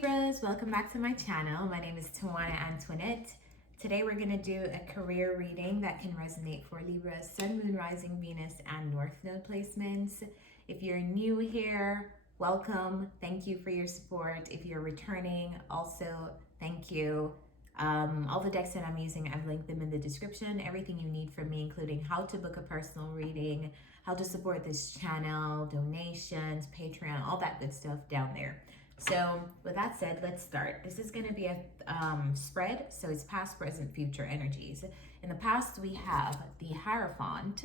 Libras, welcome back to my channel. My name is Tawanantoinette. Today we're going to do a career reading that can resonate for Libras, Sun, Moon, Rising, Venus, and North Node placements. If you're new here, welcome. Thank you for your support. If you're returning, also thank you. All the decks that I'm using, I've linked them in the description. Everything you need from me, including how to book a personal reading, how to support this channel, donations, Patreon, all that good stuff down there. So with that said, let's start. This is going to be a spread, so it's past, present, future energies. In the past, we have the Hierophant,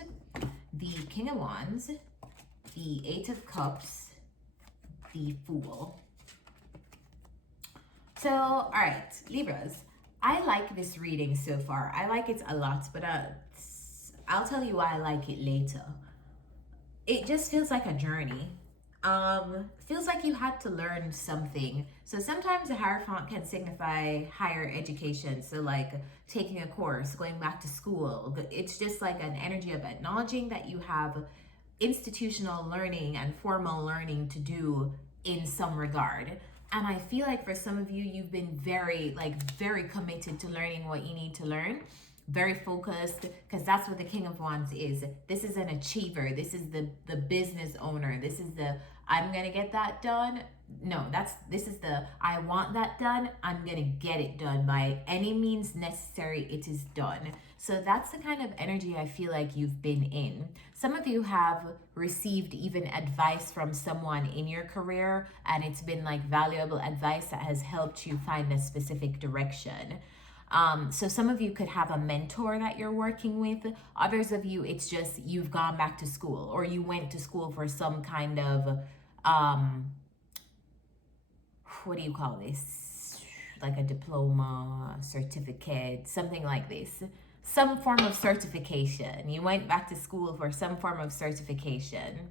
the King of Wands, the Eight of Cups, the Fool. So, all right, Libras, I like this reading so far. I like it a lot, but I'll tell you why I like it later. It just feels like a journey. Feels like you had to learn something. So sometimes a Hierophant can signify higher education. So like taking a course, going back to school. It's just like an energy of acknowledging that you have institutional learning and formal learning to do in some regard. And I feel like for some of you, you've been very committed to learning what you need to learn. Very focused, because that's what the King of Wands is. This is an achiever. This is the business owner. This is the I'm gonna get that done. No, this is the I want that done. I'm gonna get it done by any means necessary. It is done. So that's the kind of energy I feel like you've been in. Some of you have received even advice from someone in your career, and it's been like valuable advice that has helped you find a specific direction. So some of you could have a mentor that you're working with. Others of you, it's just you've gone back to school, or you went to school for some kind of, what do you call this? Like a diploma, certificate, something like this. Some form of certification. You went back to school for some form of certification.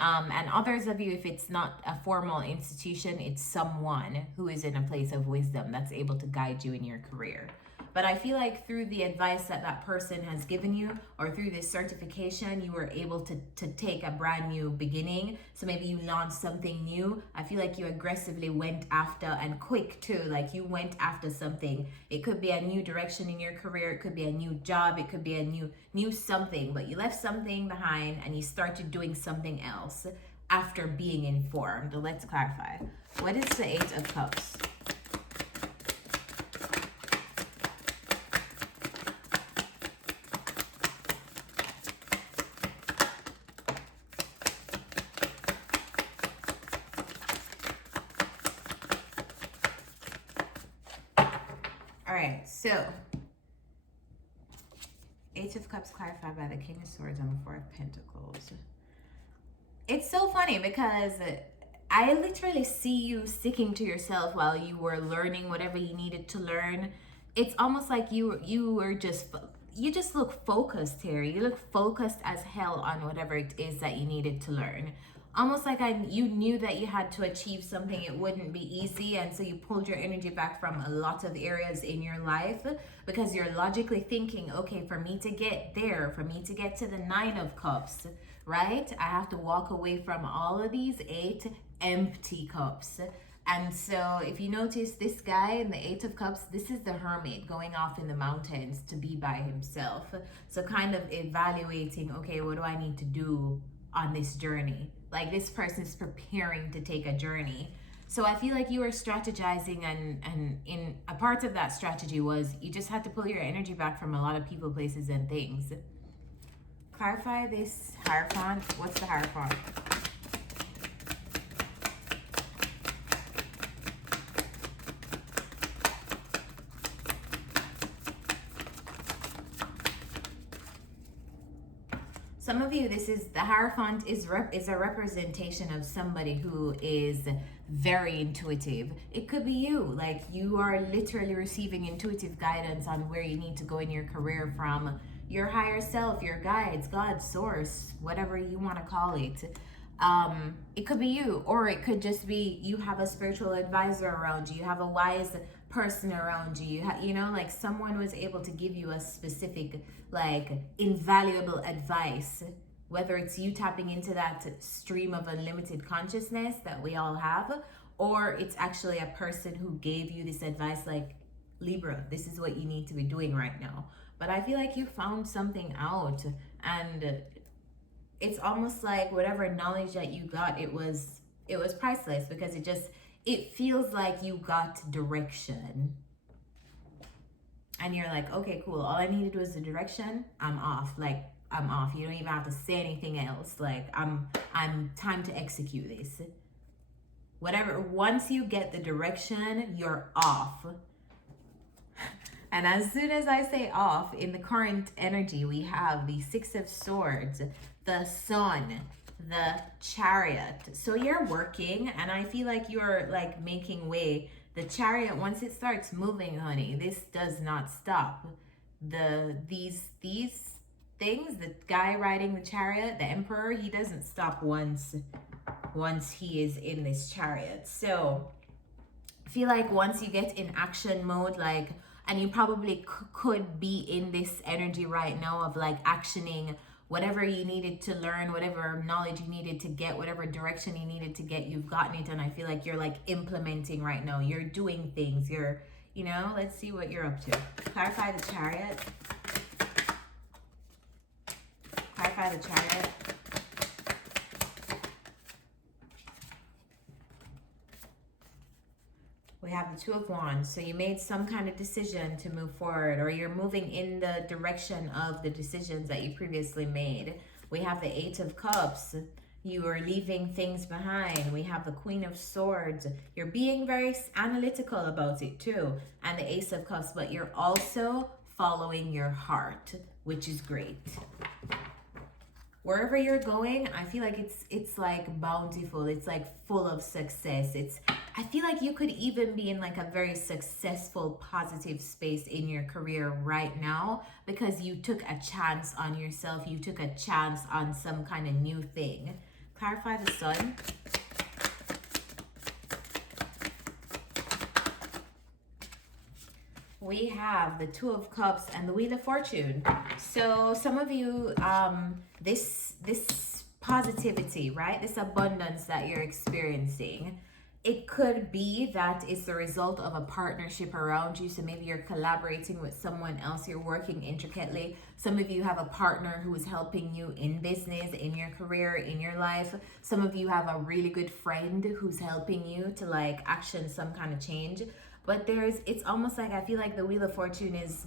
And others of you, if it's not a formal institution, it's someone who is in a place of wisdom that's able to guide you in your career. But I feel like through the advice that person has given you, or through this certification, you were able to take a brand new beginning. So maybe you launched something new. I feel like you aggressively went after, and quick too, like you went after something. It could be a new direction in your career. It could be a new job. It could be a new something, but you left something behind and you started doing something else after being informed. Let's clarify. What is the Eight of Cups? All right, so Eight of Cups clarified by the King of Swords and the Four of Pentacles. It's so funny because I literally see you sticking to yourself while you were learning whatever you needed to learn. It's almost like you just look focused here. You look focused as hell on whatever it is that you needed to learn. Almost like you knew that you had to achieve something. It wouldn't be easy, and so you pulled your energy back from a lot of areas in your life because you're logically thinking, okay, for me to get there, for me to get to the Nine of Cups, right, I have to walk away from all of these 8 empty cups. And so if you notice, this guy in the Eight of Cups, this is the hermit going off in the mountains to be by himself. So kind of evaluating, okay, what do I need to do on this journey? Like this person is preparing to take a journey. So I feel like you were strategizing, and in a part of that strategy was you just had to pull your energy back from a lot of people, places, and things. Clarify this Hierophant. What's the Hierophant? Some of you, this is the Hierophant is a representation of somebody who is very intuitive. It could be you, like you are literally receiving intuitive guidance on where you need to go in your career from your higher self, your guides, God, source, whatever you want to call it. It could be you, or it could just be you have a spiritual advisor around you. You have a wise person around you. You know, like someone was able to give you a specific, like, invaluable advice. Whether it's you tapping into that stream of unlimited consciousness that we all have, or it's actually a person who gave you this advice, like, Libra, this is what you need to be doing right now. But I feel like you found something out, and it's almost like whatever knowledge that you got, it was priceless, because it feels like you got direction. And you're like, okay, cool. All I need to do is the direction. I'm off. Like, I'm off. You don't even have to say anything else. Like, I'm time to execute this. Whatever. Once you get the direction, you're off. And as soon as I say off, in the current energy, we have the Six of Swords, the Sun, the Chariot. So you're working, and I feel like you're like making way. The Chariot, once it starts moving, honey, this does not stop. These things, the guy riding the chariot, the Emperor, he doesn't stop once he is in this chariot. So I feel like once you get in action mode, like, and you probably could be in this energy right now of like actioning whatever you needed to learn, whatever knowledge you needed to get, whatever direction you needed to get, you've gotten it. And I feel like you're like implementing right now. You're doing things. You're, you know, let's see what you're up to. Clarify the Chariot. Clarify the Chariot. We have the Two of Wands. So you made some kind of decision to move forward, or you're moving in the direction of the decisions that you previously made. We have the Eight of Cups. You are leaving things behind. We have the Queen of Swords. You're being very analytical about it too. And the Ace of Cups, but you're also following your heart, which is great. Wherever you're going, I feel like it's like bountiful. It's like full of success. I feel like you could even be in like a very successful, positive space in your career right now, because you took a chance on yourself. You took a chance on some kind of new thing. Clarify the Sun. We have the Two of Cups and the Wheel of Fortune. So some of you, this positivity, right? This abundance that you're experiencing, it could be that it's the result of a partnership around you. So maybe you're collaborating with someone else, you're working intricately. Some of you have a partner who is helping you in business, in your career, in your life. Some of you have a really good friend who's helping you to like action some kind of change. But it's almost like, I feel like the Wheel of Fortune is,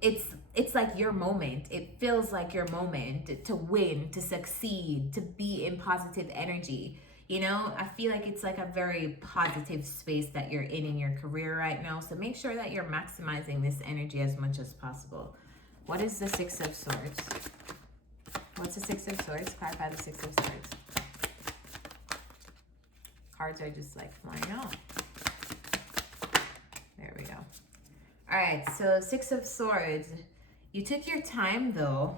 it's like your moment. It feels like your moment to win, to succeed, to be in positive energy. You know, I feel like it's like a very positive space that you're in your career right now. So make sure that you're maximizing this energy as much as possible. What is the Six of Swords? What's the Six of Swords? Clarify the Six of Swords. Cards are just like flying out. There we go. All right, so Six of Swords. You took your time though.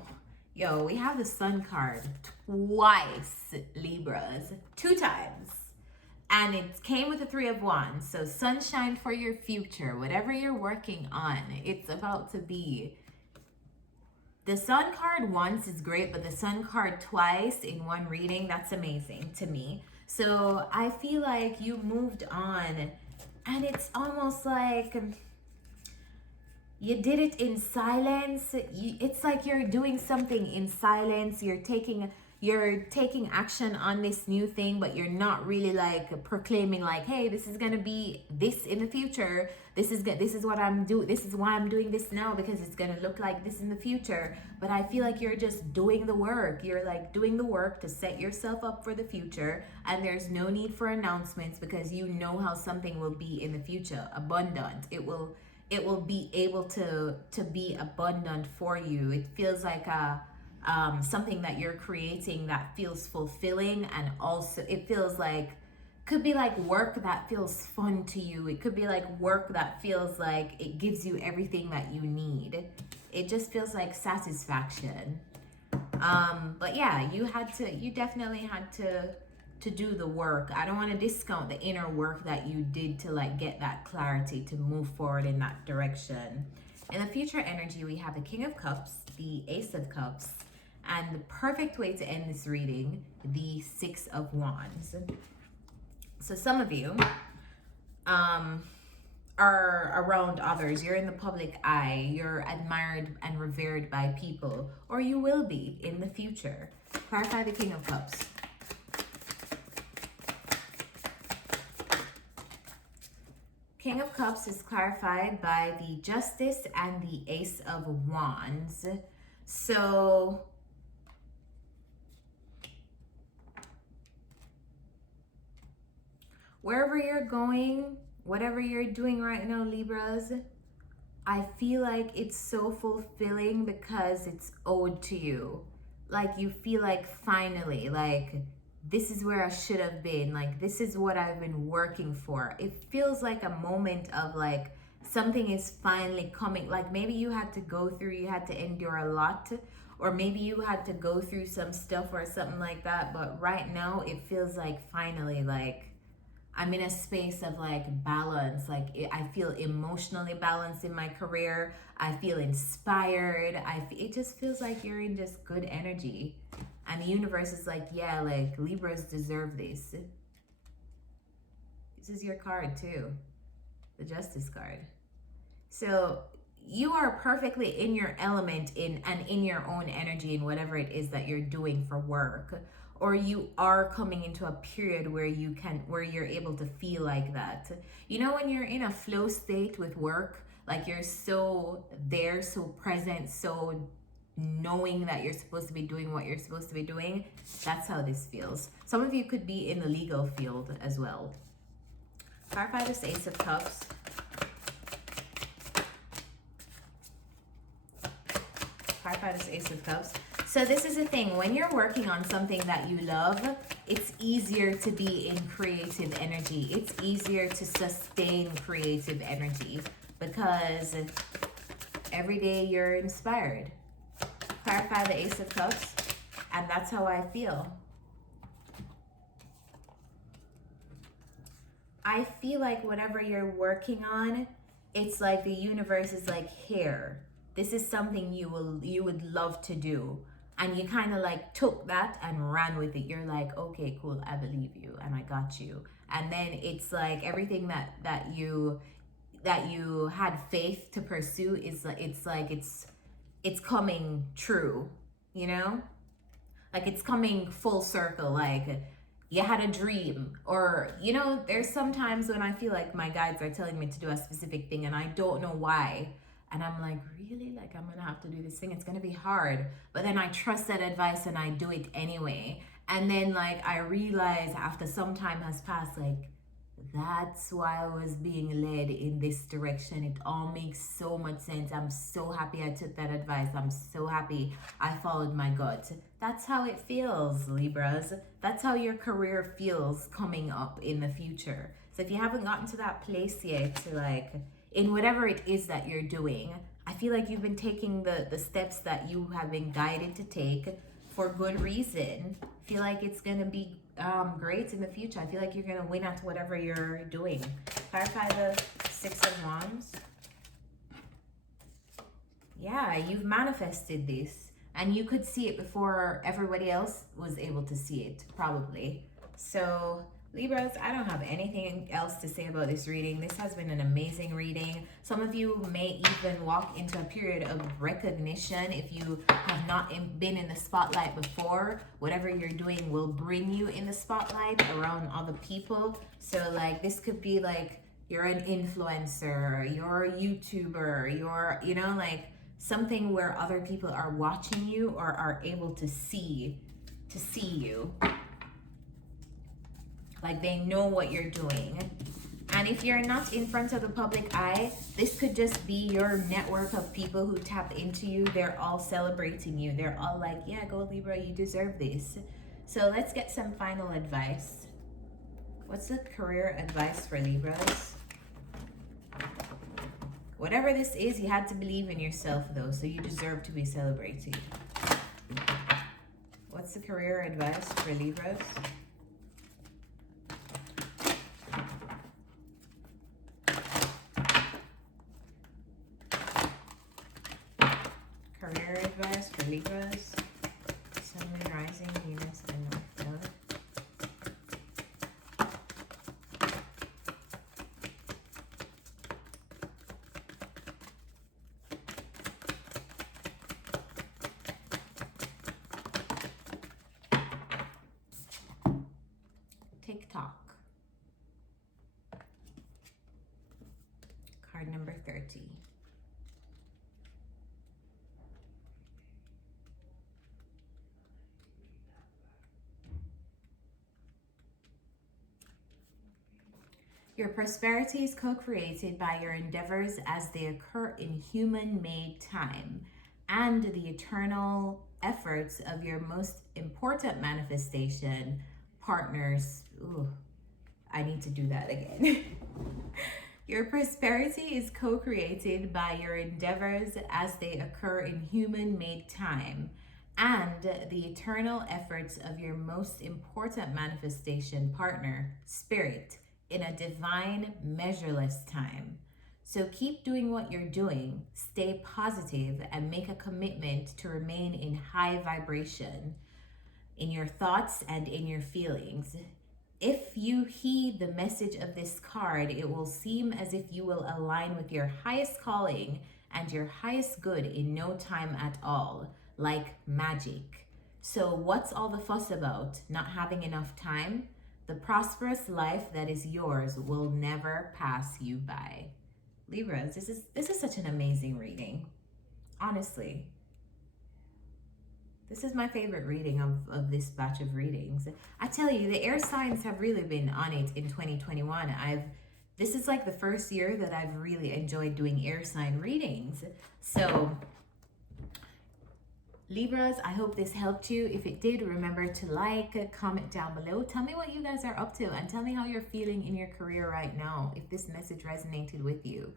Yo, we have the Sun card twice, Libras. 2 times. And it came with the Three of Wands. So sunshine for your future. Whatever you're working on, it's about to be. The Sun card once is great, but the Sun card twice in one reading, that's amazing to me. So I feel like you moved on. And it's almost like you did it in silence. It's like you're doing something in silence. You're taking action on this new thing, but you're not really like proclaiming like, hey, this is gonna be this in the future. This is what I'm doing. This is why I'm doing this now, because it's gonna look like this in the future. But I feel like you're just doing the work. You're like doing the work to set yourself up for the future, and there's no need for announcements, because you know how something will be in the future. Abundant. It will be able to be abundant for you. It feels like something that you're creating that feels fulfilling, and also it feels like, could be like work that feels fun to you. It could be like work that feels like it gives you everything that you need. It just feels like satisfaction. But yeah, you definitely had to do the work. I don't want to discount the inner work that you did to like get that clarity to move forward in that direction. In the future energy, we have the King of Cups, the Ace of Cups, and the perfect way to end this reading, the Six of Wands. So some of you are around others. You're in the public eye. You're admired and revered by people, or you will be in the future. Clarify the King of Cups. King of Cups is clarified by the Justice and the Ace of Wands. So wherever you're going, whatever you're doing right now, Libras, I feel like it's so fulfilling because it's owed to you. Like you feel like finally, like this is where I should have been. Like this is what I've been working for. It feels like a moment of like something is finally coming. Like maybe you had to go through, you had to endure a lot, or maybe you had to go through some stuff or something like that. But right now it feels like finally, like I'm in a space of like balance. Like I feel emotionally balanced in my career. I feel inspired. It just feels like you're in just good energy. And the universe is like, yeah, like Libras deserve this. This is your card too. The Justice card. So you are perfectly in your element in your own energy in whatever it is that you're doing for work, or you are coming into a period where you're able to feel like that. You know, when you're in a flow state with work, like you're so there, so present, so knowing that you're supposed to be doing what you're supposed to be doing. That's how this feels. Some of you could be in the legal field as well. Clarify this Ace of Cups. Clarify this Ace of Cups. So this is the thing, when you're working on something that you love, it's easier to be in creative energy. It's easier to sustain creative energy because every day you're inspired. Clarify the Ace of Cups, and that's how I feel. I feel like whatever you're working on, it's like the universe is like, here, this is something you would love to do. And you kind of like took that and ran with it. You're like, okay, cool, I believe you and I got you. And then it's like everything that you had faith to pursue is like it's coming true, you know? Like it's coming full circle. Like you had a dream, or you know, there's sometimes when I feel like my guides are telling me to do a specific thing and I don't know why. And I'm like, really? Like I'm gonna have to do this thing. It's gonna be hard. But then I trust that advice and I do it anyway. And then like I realize after some time has passed, like that's why I was being led in this direction. It all makes so much sense. I'm so happy I took that advice. I'm so happy I followed my gut. That's how it feels, Libras. That's how your career feels coming up in the future. So if you haven't gotten to that place yet, to like in whatever it is that you're doing, I feel like you've been taking the steps that you have been guided to take for good reason. I feel like it's gonna be great in the future. I feel like you're gonna win at whatever you're doing. Clarify the Six of Wands. Yeah, you've manifested this, and you could see it before everybody else was able to see it, probably. So Libras, I don't have anything else to say about this reading. This has been an amazing reading. Some of you may even walk into a period of recognition. If you have not been in the spotlight before, whatever you're doing will bring you in the spotlight around other people. So like this could be like you're an influencer, you're a YouTuber, you're, you know, like something where other people are watching you or are able to see you. Like they know what you're doing. And if you're not in front of the public eye, this could just be your network of people who tap into you. They're all celebrating you. They're all like, yeah, go Libra, you deserve this. So let's get some final advice. What's the career advice for Libras? Whatever this is, you had to believe in yourself though, so you deserve to be celebrated. What's the career advice for Libras? Career advice for Libras, Sun, Moon, Rising, Venus, and North Node. prosperity. Your prosperity is co-created by your endeavors as they occur in human-made time and the eternal efforts of your most important manifestation partners. Ooh, I need to do that again. Your prosperity is co-created by your endeavors as they occur in human-made time and the eternal efforts of your most important manifestation partner, spirit, in a divine, measureless time. So keep doing what you're doing, stay positive, and make a commitment to remain in high vibration in your thoughts and in your feelings. If you heed the message of this card, it will seem as if you will align with your highest calling and your highest good in no time at all, like magic. So what's all the fuss about? Not having enough time? The prosperous life that is yours will never pass you by. Libras, this is such an amazing reading. Honestly. This is my favorite reading of this batch of readings. I tell you, the air signs have really been on it in 2021. This is like the first year that I've really enjoyed doing air sign readings. So Libras, I hope this helped you. If it did, remember to like, comment down below. Tell me what you guys are up to and tell me how you're feeling in your career right now, if this message resonated with you,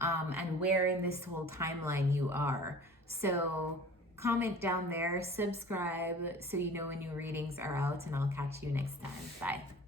and where in this whole timeline you are. So comment down there, subscribe so you know when new readings are out, and I'll catch you next time. Bye.